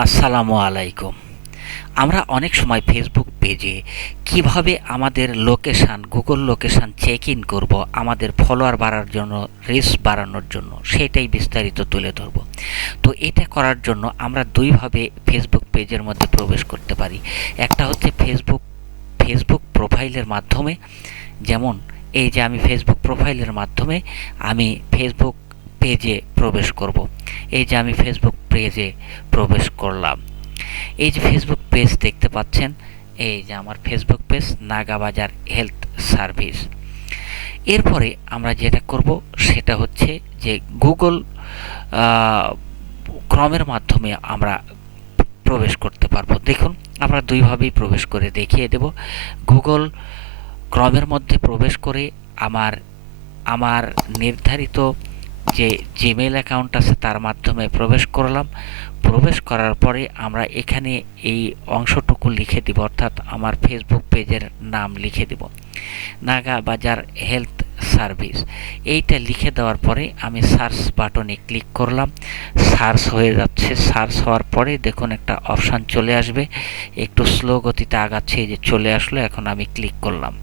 আসসালামু আলাইকুম। আমরা অনেক সময় ফেসবুক পেজে কিভাবে আমাদের location, Google location check in করব আমাদের ফলোয়ার বাড়ার জন্য, রিচ বাড়ানোর জন্য, সেটাই বিস্তারিত তুলে ধরব। তো এটা করার জন্য আমরা দুইভাবে ফেসবুক পেজের মধ্যে প্রবেশ করতে পারি। একটা হচ্ছে ফেসবুক প্রোফাইলের মাধ্যমে, যেমন এই যে আমি ফেসবুক প্রোফাইলের মাধ্যমে আমি ফেসবুক পেজে প্রবেশ করব। এই যে আমি ফেসবুক পেজে প্রবেশ করলাম। এই যে ফেসবুক পেজ দেখতে পাচ্ছেন, এই যে আমার ফেসবুক পেজ নাগাবাজার হেলথ সার্ভিস। এরপরে আমরা যেটা করব সেটা হচ্ছে যে গুগল ক্রমের মাধ্যমে আমরা প্রবেশ করতে পারবো। দেখুন, আমরা দুইভাবেই প্রবেশ করে দেখিয়ে দেব। গুগল ক্রমের মধ্যে প্রবেশ করে আমার আমার নির্ধারিত যে জিমেইল অ্যাকাউন্ট আছে তার মাধ্যমে প্রবেশ করলাম। প্রবেশ করার পরে আমরা এখানে এই অংশটুকু লিখে দিব, অর্থাৎ আমার ফেসবুক পেজের নাম লিখে দিব, নাগা বাজার হেলথ সার্ভিস। এইটা লিখে দেওয়ার পরে আমি সার্চ বাটনে ক্লিক করলাম। সার্চ হয়ে যাচ্ছে। সার্চ হওয়ার পরে দেখুন একটা অপশান চলে আসবে, একটু স্লো গতিতে আগাচ্ছে, এই যে চলে আসলো। এখন আমি ক্লিক করলাম।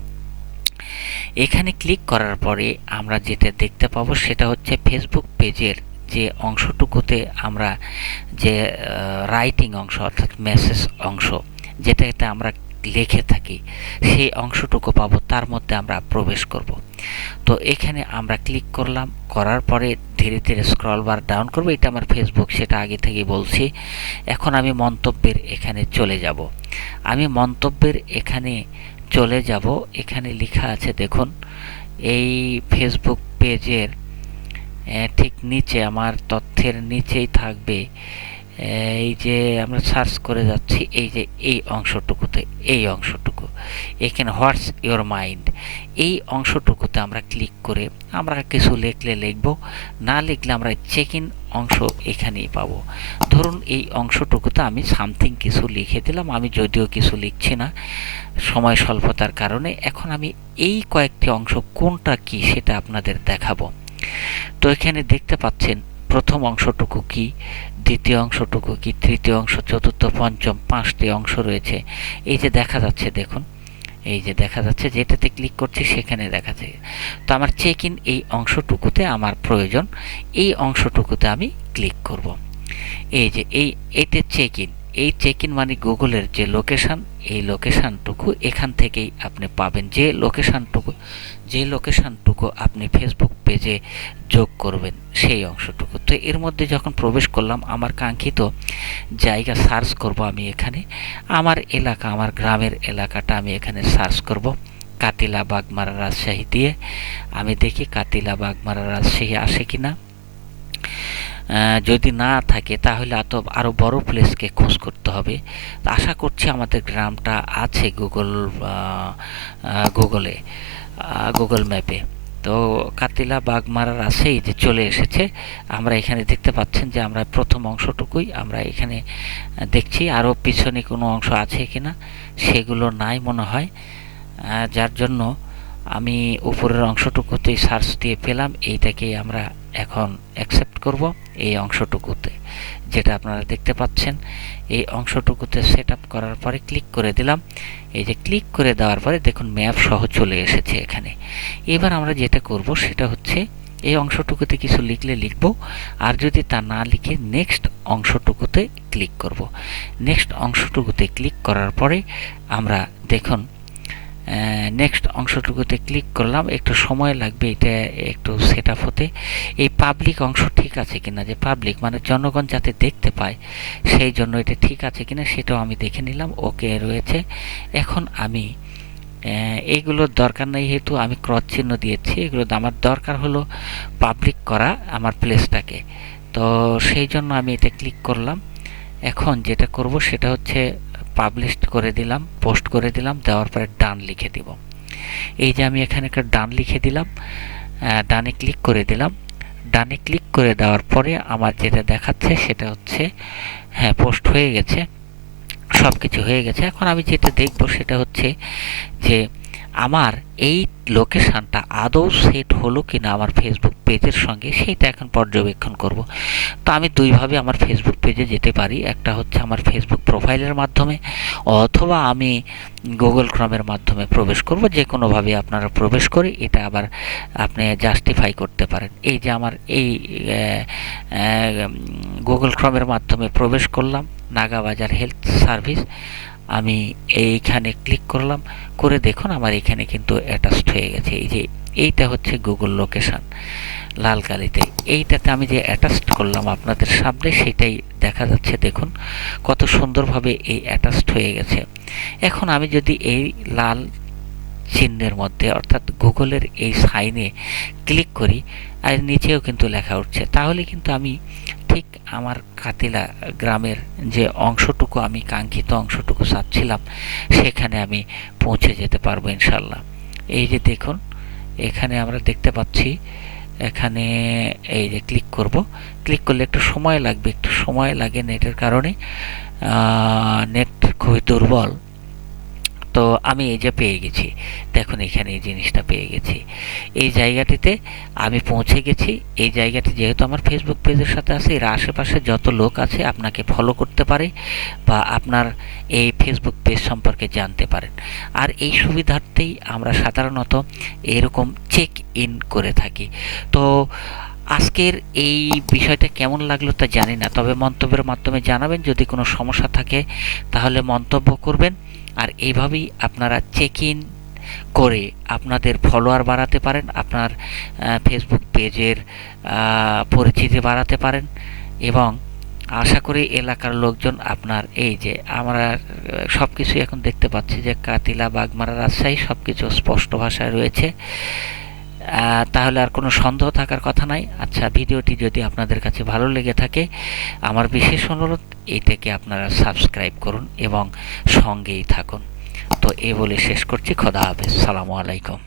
এখানে ক্লিক করার পরে আমরা যেটা দেখতে পাবো সেটা হচ্ছে ফেসবুক পেজের যে অংশটুকুতে আমরা যে রাইটিং অংশ, অর্থাৎ মেসেজ অংশ, যেটাতে আমরা লিখে থাকি, সেই অংশটুকু পাবো। তার মধ্যে আমরা প্রবেশ করব। তো এখানে আমরা ক্লিক করলাম। করার পরে ধীরে ধীরে স্ক্রল বার ডাউন করব। এটা আমার ফেসবুক, সেটা আগে থেকেই বলছি। এখন আমি মন্তব্যের এখানে চলে যাব। আমি মন্তব্যের এখানে চলে যাব। এখানে লেখা আছে দেখুন, এই ফেসবুক পেজের ঠিক নিচে, আমার তথ্যের নিচেই থাকবে। এই যে আমরা সার্চ করে যাচ্ছি, এই যে এই অংশটুকুতে, এই অংশটুকু এখানে হোয়াটস ইওর মাইন্ড, এই অংশটুকুতে আমরা ক্লিক করে আমরা কিছু লিখলে লিখব, না লিখলে আমরা চেক ইন অংশ এখানেই পাবো। ধরুন এই অংশটুকুতে আমি সামথিং কিছু লিখে দিলাম। আমি যদিও কিছু লিখছি না সময় স্বল্পতার কারণে। এখন আমি এই কয়েকটি অংশ কোনটা কি সেটা আপনাদের দেখাবো। তো এখানে দেখতে পাচ্ছেন প্রথম অংশটুকু কি, দ্বিতীয় অংশটুকু কি, তৃতীয় অংশ, চতুর্থ, পঞ্চম, 5টি অংশ রয়েছে। এই যে দেখা যাচ্ছে দেখুন, এই যে দেখা যাচ্ছে, যেটাতে ক্লিক করছি সেখানে দেখা যায়। তো আমার চেক ইন এই অংশটুকুতে আমার প্রয়োজন, এই অংশটুকুতে আমি ক্লিক করব। এই যে এতে চেক ইন, এই চেক ইন মানে গুগলের যে লোকেশান, এই লোকেশানটুকু এখান থেকেই আপনি পাবেন। যে লোকেশানটুকু আপনি ফেসবুক পেজে যোগ করবেন সেই অংশটুকু। তো এর মধ্যে যখন প্রবেশ করলাম, আমার কাঙ্ক্ষিত জায়গা সার্চ করব আমি এখানে। আমার এলাকা, আমার গ্রামের এলাকাটা আমি এখানে সার্চ করব কাতিলা বাগমারা রাজশাহী দিয়ে। আমি দেখি কাতিলা বাগমারা রাজশাহী আসে কিনা। যদি না থাকে তাহলে আরও বড় প্লেসকে খোঁজ করতে হবে। আশা করছি আমাদের গ্রামটা আছে গুগল ম্যাপে। তো কাতিলা বাগমারার আছেই, যে চলে এসেছে। আমরা এখানে দেখতে পাচ্ছেন যে আমরা প্রথম অংশটুকুই আমরা এখানে দেখছি। আরও পিছনে কোনো অংশ আছে কিনা সেগুলো নাই মনে হয়, যার জন্য আমি উপরের অংশটুকুতেই সার্চ দিয়ে পেলাম। এইটাকেই আমরা এখন অ্যাকসেপ্ট করব। এই অংশটুকুতে যেটা আপনারা দেখতে পাচ্ছেন, এই অংশটুকুতে সেট আপ করার পরে ক্লিক করে দিলাম। এই যে ক্লিক করে দেওয়ার পরে দেখুন ম্যাপ সহ চলে এসেছে এখানে। এবার আমরা যেটা করব সেটা হচ্ছে এই অংশটুকুতে কিছু লিখলে লিখব, আর যদি তা না লিখে নেক্সট অংশটুকুতে ক্লিক করব। নেক্সট অংশটুকুতে ক্লিক করার পরে আমরা দেখুন নেক্সট অংশটুকুতে ক্লিক করলাম। একটু সময় লাগবে এটা একটু সেট আপ হতে। এই পাবলিক অংশ ঠিক আছে কিনা, যে পাবলিক মানে জনগণ যাতে দেখতে পায়, সেই জন্য এটা ঠিক আছে কিনা সেটাও আমি দেখে নিলাম। ওকে রয়েছে। এখন আমি এইগুলোর দরকার নেই, যেহেতু আমি ক্রস চিহ্ন দিয়েছি। এগুলো আমার দরকার হলো পাবলিক করা আমার প্লেসটাকে। তো সেই জন্য আমি এটা ক্লিক করলাম। এখন যেটা করব সেটা হচ্ছে পাবলিশ করে দিলাম, পোস্ট করে দিলাম, দেওয়ার পরে ডান লিখে দিব। এই যে আমি এখানে একটা ডান লিখে দিলাম, ডানে ক্লিক করে দিলাম। ডানে ক্লিক করে দেওয়ার পরে আমার যেটা দেখাচ্ছে সেটা হচ্ছে হ্যাঁ, পোস্ট হয়ে গেছে, সব কিছু হয়ে গেছে। এখন আমি যেটা দেখব সেটা হচ্ছে যে আমার এই লোকেশানটা আদৌ সেট হলো কিনা আমার ফেসবুক পেজের সঙ্গে সেইটা এখন পর্যবেক্ষণ করব। তো আমি দুইভাবে আমার ফেসবুক পেজে যেতে পারি, একটা হচ্ছে আমার ফেসবুক প্রোফাইলের মাধ্যমে, অথবা আমি গুগল ক্রমের মাধ্যমে প্রবেশ করব। যে কোনোভাবে আপনারা প্রবেশ করে এটা আবার আপনি জাস্টিফাই করতে পারেন। এই যে আমার এই গুগল ক্রমের মাধ্যমে প্রবেশ করলাম, নাগাবাজার হেলথ সার্ভিস, আমি এইখানে ক্লিক করলাম, করে দেখুন আমার এখানে কিন্তু অ্যাটাচড হয়ে গেছে। এই যে এইটা হচ্ছে গুগল লোকেশন লাল কালিতে, এইটাতে আমি যে অ্যাটাচড করলাম আপনাদের সামনে সেটাই দেখা যাচ্ছে। দেখুন কত সুন্দরভাবে এই অ্যাটাচড হয়ে গেছে। এখন আমি যদি এই লাল চিহ্নের মধ্যে অর্থাৎ গুগলের এই সাইনে ক্লিক করি, আর নিচেও কিন্তু লেখা উঠছে, তাহলে কিন্তু আমি ঠিক আমার কাতিলা গ্রামের যে অংশটুকু আমি কাঙ্ক্ষিত অংশটুকু চাচ্ছিলাম সেখানে আমি পৌঁছে যেতে পারবো ইনশাল্লাহ। এই যে দেখুন এখানে আমরা দেখতে পাচ্ছি, এখানে এই যে ক্লিক করব, ক্লিক করলে একটু সময় লাগবে, একটু সময় লাগে নেটের কারণে, নেট খুবই দুর্বল। তো আমি এই যে পেয়ে গেছি, দেখুন এখানে এই জিনিসটা পেয়ে গেছি, এই জায়গাটিতে আমি পৌঁছে গেছি। এই জায়গাটি যেহেতু আমার ফেসবুক পেজের সাথে আছে, এর আশেপাশে যত লোক আছে আপনাকে ফলো করতে পারে বা আপনার এই ফেসবুক পেজ সম্পর্কে জানতে পারেন। আর এই সুবিধার্থেই আমরা সাধারণত এরকম চেক ইন করে থাকি। তো আজকের এই বিষয়টা কেমন লাগলো তা জানি না, তবে মন্তব্যের মাধ্যমে জানাবেন। যদি কোনো সমস্যা থাকে তাহলে মন্তব্য করবেন। আর এইভাবেই আপনারা চেক ইন করে আপনাদের ফলোয়ার বাড়াতে পারেন, আপনার ফেসবুক পেজের পরিচিতি বাড়াতে পারেন, এবং আশা করি এলাকার লোকজন আপনার এই যে আমরা সব কিছু এখন দেখতে পাচ্ছি যে কাতিলা, বাগমারা, রাজশাহী সব কিছু স্পষ্ট ভাষায় রয়েছে। তাহলে আর কোনো সন্দেহ থাকার কথা নাই। আচ্ছা, ভিডিওটি যদি আপনাদের কাছে ভালো লেগে থাকে, আমার বিশেষ অনুরোধ এইটাকে আপনারা সাবস্ক্রাইব করুন এবং সঙ্গেই থাকুন। তো এই বলে শেষ করছি। খোদা হাফেজ, সালামু আলাইকুম।